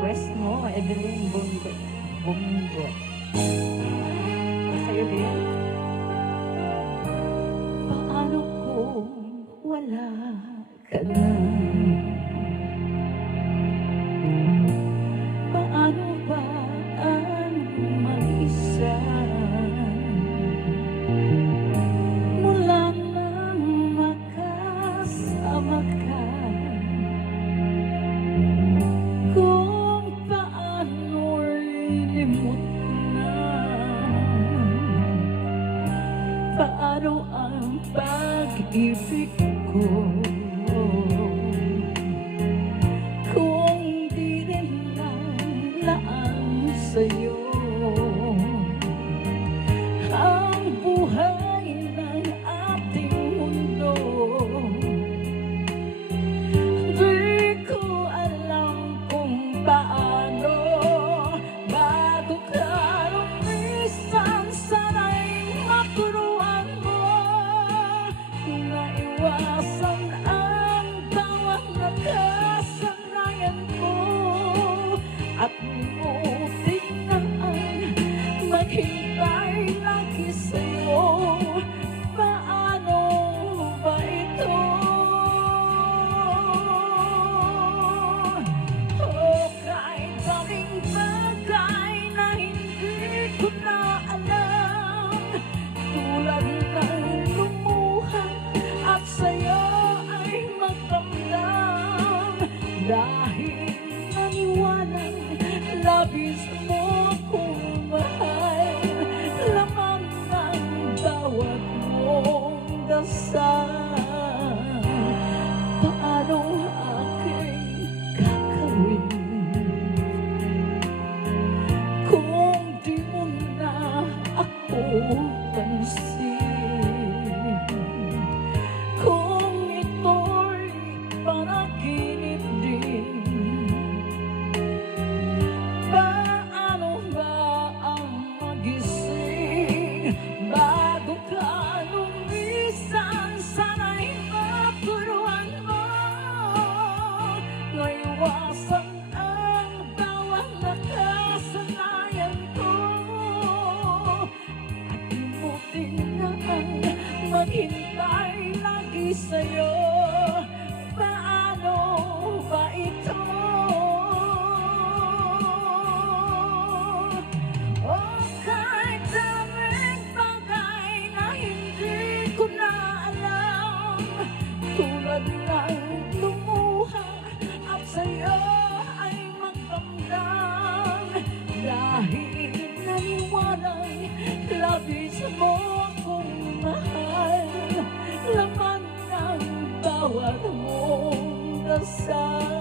request mo, Evelyn Bungo. Bungo. Sa'yo din. Paano kung wala ka na? Paano ba ang mag-isa? Mula nang makasama ka, kung paano'y limot na. Paano ang pag-ibig ko kung di rin lang laan sa'yo ang buhay ng ating mundo? Di ko alam kung paano bago ka lumisan. Sana'y maturuan mo na iwasan ang bawat nakasanayan ko, at buti na ang maghintay lagi sa'yo. Paano ba ito? Oh, kahit daming bagay na hindi ko na alam, tulad ng lumuha at sa'yo ay magdamdam, dahil naniwalang labis mo akong mahal. Laman ng bawat mong dasal. Paano aking gagawin kung di mo na ako pansin? Kung ito'y panaginip din, paano ba ang magising bago ka lumisan? Sana'y maturuan mo na iwasan ang bawat nakasanayan ko, at buti na ang maghintay lagi sa'yo. Paano ba ito? Oh, kahit daming bagay na hindi ko na alam, tulad ng lumuha at sa'yo ay magdamdam, dahil naniwalang labis mo akong mahal. Laman ng bawat mong dasal.